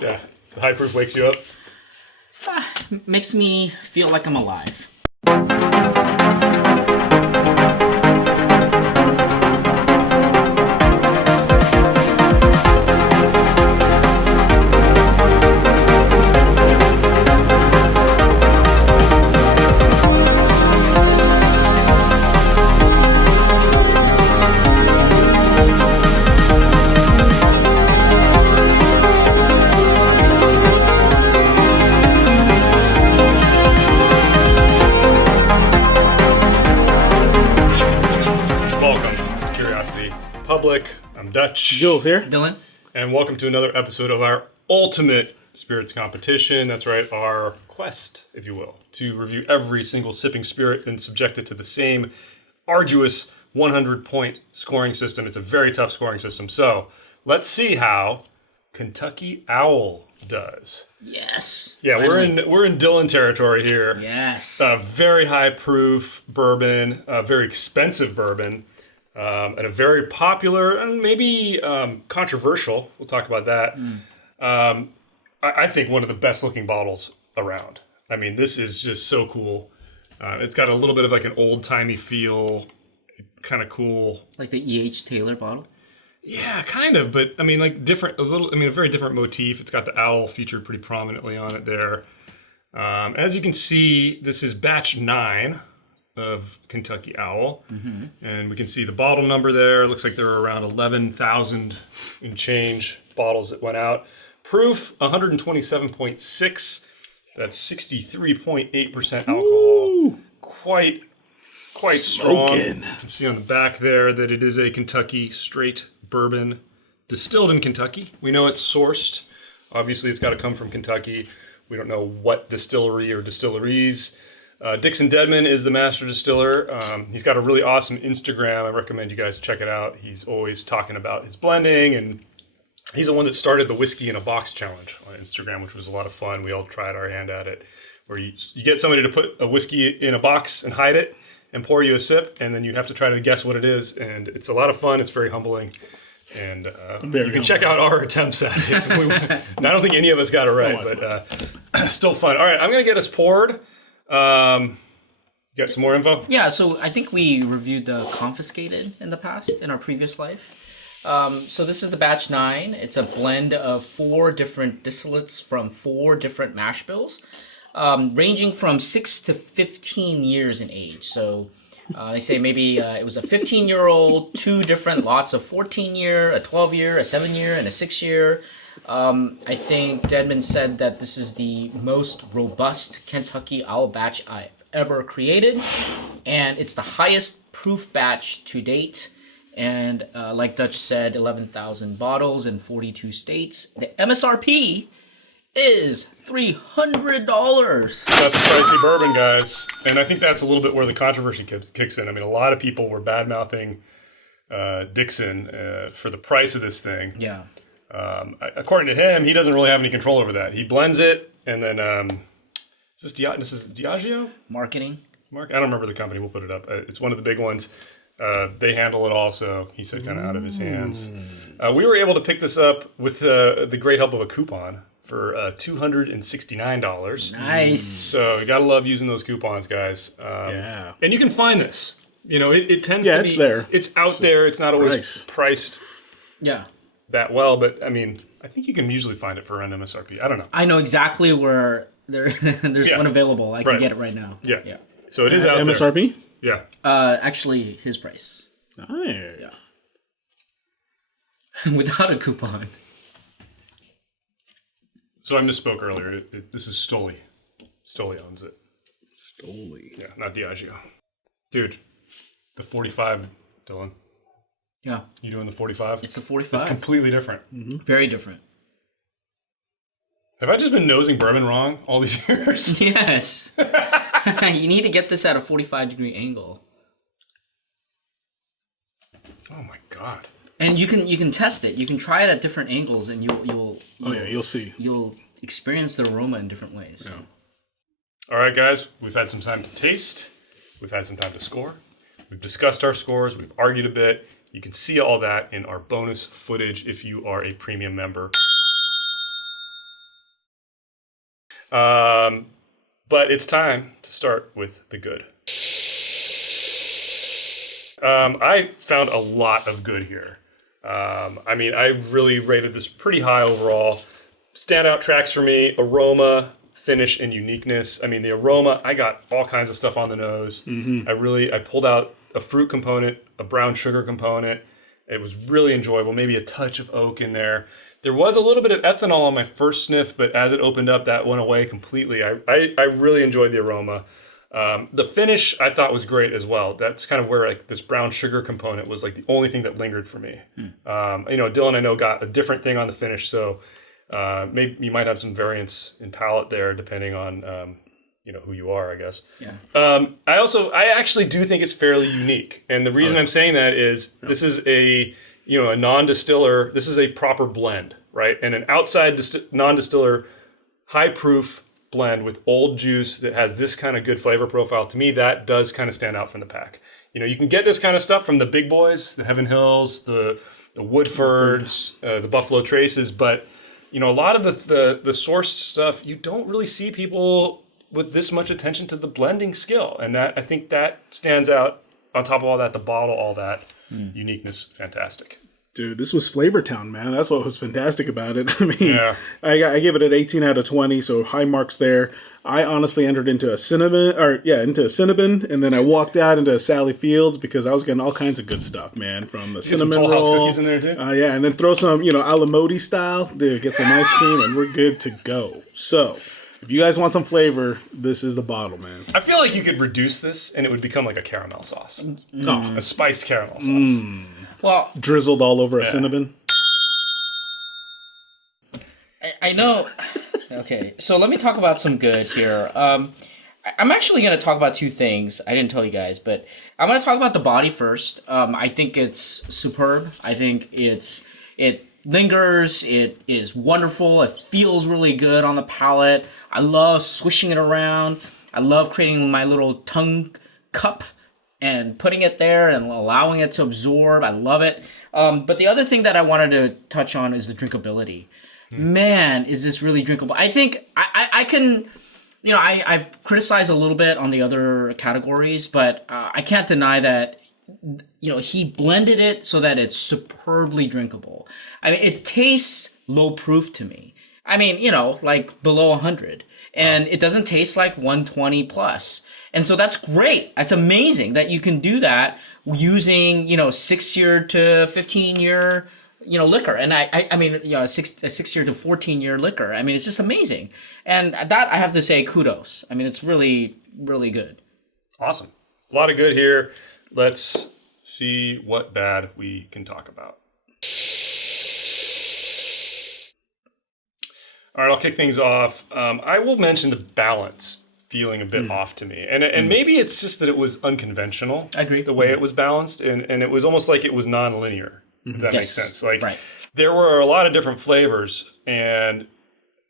Yeah, the high proof wakes you up. Makes me feel like I'm alive. I'm Dutch. Jules here. Dylan. And welcome to another episode of our ultimate spirits competition. That's right, our quest, if you will, to review every single sipping spirit and subject it to the same arduous 100-point scoring system. It's a very tough scoring system. So let's see how Kentucky Owl does. Yes. Yeah, finally. we're in Dylan territory here. Yes. A very high proof bourbon, a very expensive bourbon. And a very popular and maybe controversial, we'll talk about that. I think one of the best looking bottles around. I mean, this is just so cool. It's got a little bit of like an old timey feel, kind of cool. Like the E.H. Taylor bottle? Yeah, kind of, but I mean, like different, a very different motif. It's got the owl featured pretty prominently on it there. As you can see, this is batch 9. Of Kentucky Owl. And we can see the bottle number there. It looks like there are around 11,000 and change bottles that went out. Proof 127.6. That's 63.8% alcohol. Woo! Quite strong. Smoking. You can see on the back there that it is a Kentucky straight bourbon distilled in Kentucky. We know it's sourced. Obviously, it's got to come from Kentucky. We don't know what distillery or distilleries. Dixon Dedman is the master distiller. He's got a really awesome Instagram. I recommend you guys check it out. He's always talking about his blending, and he's the one that started the Whiskey in a Box challenge on Instagram, which was a lot of fun. We all tried our hand at it, where you get somebody to put a whiskey in a box and hide it and pour you a sip, and then you have to try to guess what it is. And it's a lot of fun. It's very humbling. And you can check out our attempts at it. I don't think any of us got it right, but still fun. All right, I'm going to get us poured. You got some more info? Yeah, so I think we reviewed the Confiscated in the past, in our previous life. So this is the batch 9. It's a blend of 4 different distillates from 4 different mash bills, ranging from 6 to 15 years in age. So they say maybe it was a 15-year-old, 2 different lots of 14-year, a 12-year, a 7-year, and a 6-year. I think Dedman said that this is the most robust Kentucky Owl batch I've ever created, and it's the highest proof batch to date. And like Dutch said, 11,000 bottles in 42 states. The MSRP is $300. That's a pricey bourbon, guys. And I think that's a little bit where the controversy kicks in. I mean, a lot of people were bad-mouthing Dixon for the price of this thing. Yeah. According to him, he doesn't really have any control over that. He blends it, and then this is Diageo? Marketing. I don't remember the company. We'll put it up. It's one of the big ones. They handle it all, so he said kind of out of his hands. We were able to pick this up with the great help of a coupon for $269. Nice. So you gotta love using those coupons, guys. Yeah. And you can find this. You know, it tends to be. It's there. It's out there. It's not always priced. Yeah. That well, but I mean, I think you can usually find it for around MSRP. I don't know. I know exactly where there's one available. I can get it right now. Yeah. So it is out MSRP? there. Actually, his price. Nice. Yeah. Without a coupon. So I misspoke earlier. This is Stoli. Stoli owns it. Stoli. Yeah, not Diageo. Dude, the 45, Dylan. Yeah. You doing the 45? It's a 45. It's completely different. Mm-hmm. Very different. Have I just been nosing bourbon wrong all these years? Yes. You need to get this at a 45-degree angle. Oh my god. And you can test it. You can try it at different angles, and you'll see. You'll experience the aroma in different ways. Yeah. All right, guys. We've had some time to taste. We've had some time to score. We've discussed our scores. We've argued a bit. You can see all that in our bonus footage if you are a premium member. But it's time to start with the good. I found a lot of good here. I mean, I really rated this pretty high overall. Standout tracks for me: aroma, finish, and uniqueness. I mean, the aroma, I got all kinds of stuff on the nose. I pulled out a fruit component, a brown sugar component. It was really enjoyable. Maybe a touch of oak in there. There was a little bit of ethanol on my first sniff, but as it opened up, that went away completely. I really enjoyed the aroma. The finish I thought was great as well. That's kind of where like this brown sugar component was like the only thing that lingered for me. Dylan, I know, got a different thing on the finish, so maybe you might have some variance in palate there depending on who you are, I guess. Yeah. I actually do think it's fairly unique, and the reason I'm saying that is this is a non-distiller. This is a proper blend, right? And an outside non-distiller, high-proof blend with old juice that has this kind of good flavor profile. To me, that does kind of stand out from the pack. You can get this kind of stuff from the big boys, the Heaven Hills, the Woodfords, the Buffalo Traces, but a lot of the sourced stuff, you don't really see people with this much attention to the blending skill, and that I think that stands out. On top of all that, the bottle, all that uniqueness, fantastic. Dude, this was Flavor Town, man. That's what was fantastic about it. I mean, I gave it an 18 out of 20, so high marks there. I honestly entered into a cinnamon, and then I walked out into Sally Fields because I was getting all kinds of good stuff, man, from the cinnamon some Toll House roll. cookies in there too. Yeah, and then throw some, Alamodi style. Dude, get some ice cream, and we're good to go. So, if you guys want some flavor, this is the bottle, man. I feel like you could reduce this, and it would become like a caramel sauce, a spiced caramel sauce. Well, Drizzled all over a cinnamon. I know. Okay, so let me talk about some good here. I'm actually going to talk about two things. I didn't tell you guys, but I'm going to talk about the body first. I think it's superb. I think it lingers. It is wonderful. It feels really good on the palate. I love swishing it around. I love creating my little tongue cup and putting it there and allowing it to absorb. I love it. But the other thing that I wanted to touch on is the drinkability. Man, is this really drinkable? I think I can, I've criticized a little bit on the other categories, but I can't deny that, he blended it so that it's superbly drinkable. I mean, it tastes low proof to me. I mean, like below 100. And it doesn't taste like 120 plus. And so that's great. It's amazing that you can do that using, 6-year to 15-year, liquor. And I mean, a 6-year to 14-year liquor. I mean, it's just amazing. And that I have to say kudos. I mean, it's really, really good. Awesome. A lot of good here. Let's see what bad we can talk about. All right, I'll kick things off. I will mention the balance feeling a bit off to me. And maybe it's just that it was unconventional. I agree. The way it was balanced. And it was almost like it was non-linear, if that makes sense. Like, there were a lot of different flavors, and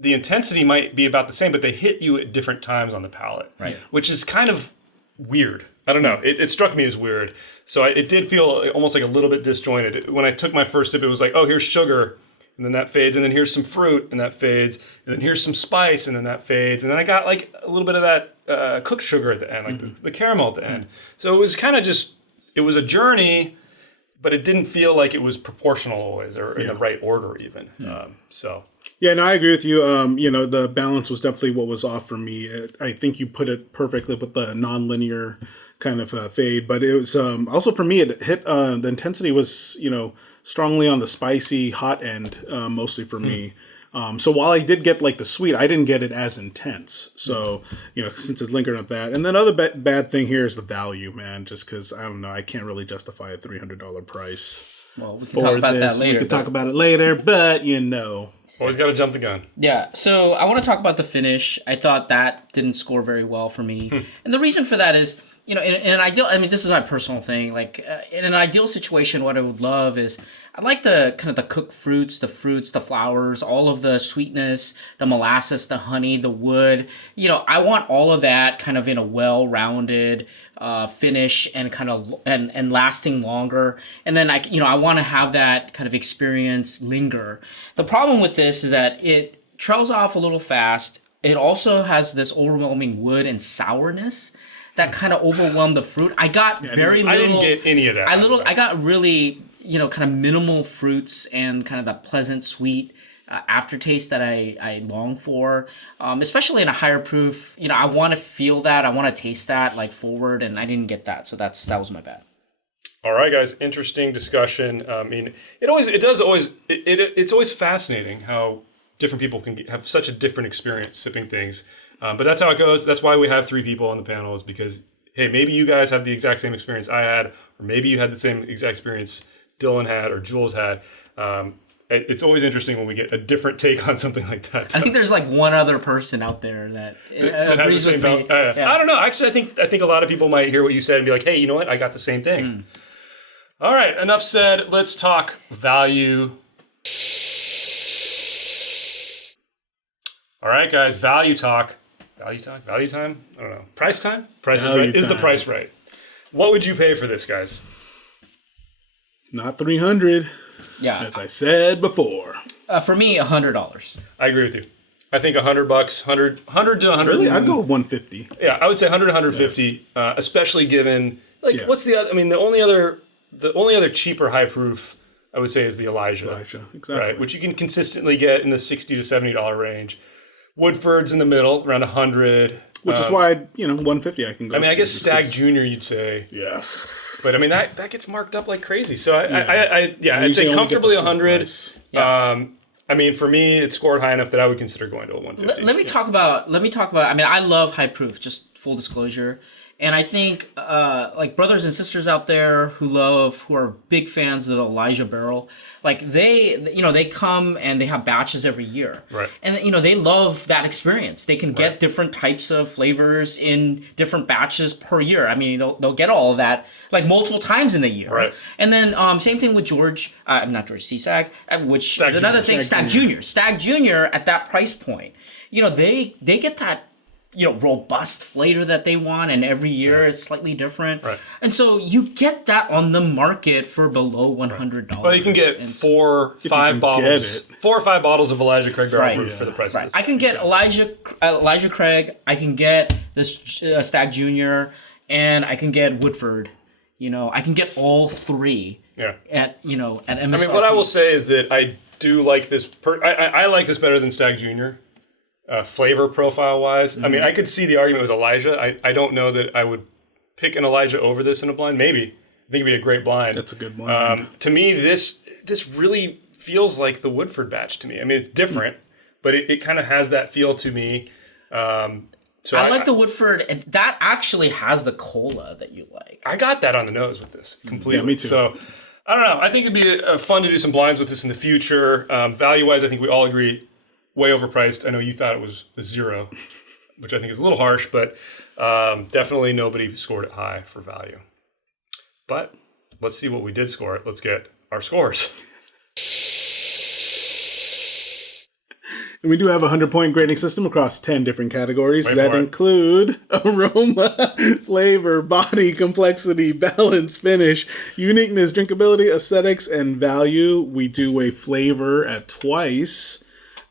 the intensity might be about the same, but they hit you at different times on the palate, which is kind of weird. I don't know. It struck me as weird. So it did feel almost like a little bit disjointed. When I took my first sip, it was like, oh, here's sugar, and then that fades, and then here's some fruit, and that fades, and then here's some spice, and then that fades, and then I got like a little bit of that cooked sugar at the end, like the caramel at the end. So it was kind of just, it was a journey, but it didn't feel like it was proportional always, or in the right order even. Yeah, no, I agree with you. The balance was definitely what was off for me. I think you put it perfectly with the non-linear kind of fade, but it was also for me, it hit, the intensity was, strongly on the spicy hot end, mostly for me. So while I did get like the sweet, I didn't get it as intense. So, since it lingered at that. And then other bad thing here is the value, man, just because, I don't know, I can't really justify a $300 price. Well, we can talk about that later. We can talk about it later, but Always got to jump the gun. Yeah, so I want to talk about the finish. I thought that didn't score very well for me. And the reason for that is, in an ideal, I mean, this is my personal thing. Like, in an ideal situation, what I would love is, I like the kind of the cooked fruits, the flowers, all of the sweetness, the molasses, the honey, the wood. I want all of that kind of in a well-rounded finish and kind of and lasting longer. And then I want to have that kind of experience linger. The problem with this is that it trails off a little fast. it also has this overwhelming wood and sourness that kind of overwhelmed the fruit. I got very little. I didn't get any of that. I got really, kind of minimal fruits and kind of the pleasant, sweet aftertaste that I long for, especially in a higher proof. I want to feel that. I want to taste that like forward, and I didn't get that. So that was my bad. All right, guys. Interesting discussion. I mean, it's always fascinating how different people can have such a different experience sipping things. But that's how it goes. That's why we have 3 people on the panel, is because, hey, maybe you guys have the exact same experience I had, or maybe you had the same exact experience Dylan had or Jules had. It's always interesting when we get a different take on something like that. I think there's like one other person out there that agrees with me. I don't know. Actually, I think a lot of people might hear what you said and be like, hey, you know what? I got the same thing. All right, enough said. Let's talk value. All right, guys, value talk. Value talk? Value time? I don't know. Price time? Price is right. Is the price right? What would you pay for this, guys? Not $300. Yeah. As I said before. For me, $100. I agree with you. I think $100, 100 to 100. Really? I'd go $150. Yeah, I would say 100 to 150, especially given what's the other? I mean, the only other cheaper high proof I would say is the Elijah. Exactly. Right, which you can consistently get in the $60 to $70 range. Woodford's in the middle, around 100. Which is why, $150 I can go. I mean, I guess Stag Junior you'd say. Yeah. But I mean, that gets marked up like crazy. So I'd say comfortably 100. Yeah. I mean, for me, it scored high enough that I would consider going to a 150. Let me talk about. I mean, I love high proof. Just full disclosure. And I think, like brothers and sisters out there who are big fans of the Elijah Barrel, like they come and they have batches every year, right? And they love that experience. They can get different types of flavors in different batches per year. I mean, they'll get all of that like multiple times in the year, right? And then same thing with not George CSAG, which is another thing. Stag Junior at that price point, they get that. Robust flavor that they want, and every year it's slightly different. Right. And so you get that on the market for below $100. Right. Well, you can get 4 or 5 bottles of Elijah Craig Barrel Proof for the price of this. I can get Elijah Craig, I can get this Stag Junior, and I can get Woodford. I can get all 3 at MSRP. I mean, what I will say is that I do like this. I like this better than Stag Junior. Flavor profile wise. I mean, I could see the argument with Elijah. I don't know that I would pick an Elijah over this in a blind. Maybe. I think it'd be a great blind. That's a good blind. To me, this really feels like the Woodford batch to me. I mean, it's different, but it kind of has that feel to me. So I like the Woodford, and that actually has the cola that you like. I got that on the nose with this completely. Yeah, me too. So I don't know. I think it'd be fun to do some blinds with this in the future. Value wise, I think we all agree. Way overpriced. I know you thought it was a 0, which I think is a little harsh, but definitely nobody scored it high for value. But let's see what we did score it. Let's get our scores. And we do have a 100-point grading system across 10 different categories that include aroma, flavor, body, complexity, balance, finish, uniqueness, drinkability, aesthetics, and value. We do weigh flavor at twice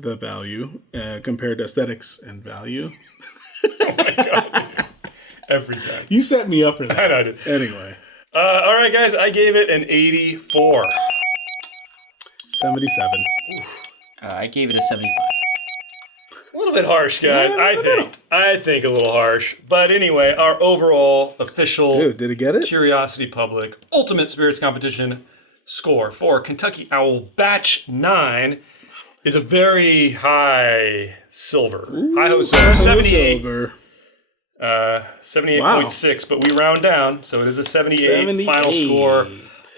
the value compared to aesthetics and value. Oh my God. Every time. You set me up for that. I did. Anyway. All right, guys. I gave it an 84. 77. I gave it a 75. A little bit harsh, guys. I think a little harsh. But anyway, our overall official did it get it? Curiosity Public Ultimate Spirits Competition score for Kentucky Owl Batch 9 is a very high silver. High silver. 78. 78.6, but we round down, so it is a 78 final score.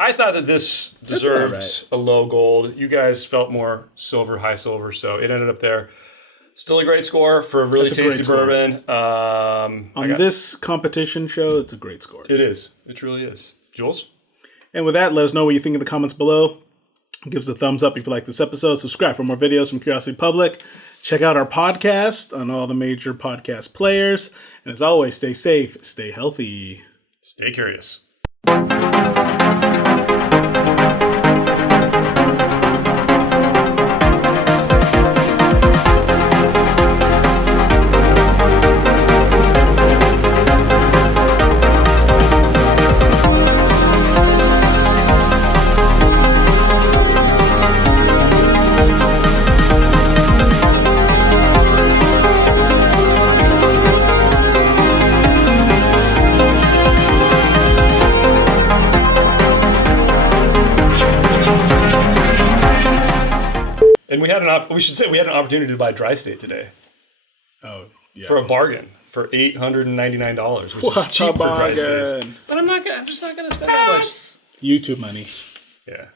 I thought that this deserved a low gold. You guys felt more silver, high silver, so it ended up there. Still a great score for a really tasty bourbon. On this competition show, it's a great score. It is. It truly is. Jules? And with that, let us know what you think in the comments below. Give us a thumbs up if you like this episode. Subscribe for more videos from Curiosity Public. Check out our podcast on all the major podcast players. And as always, stay safe, stay healthy. Stay curious. we should say we had an opportunity to buy Dry State today Oh, yeah. for a bargain for $899, which What is cheap a for Dry States. bargain. But I'm just not gonna spend that much. YouTube money. Yeah.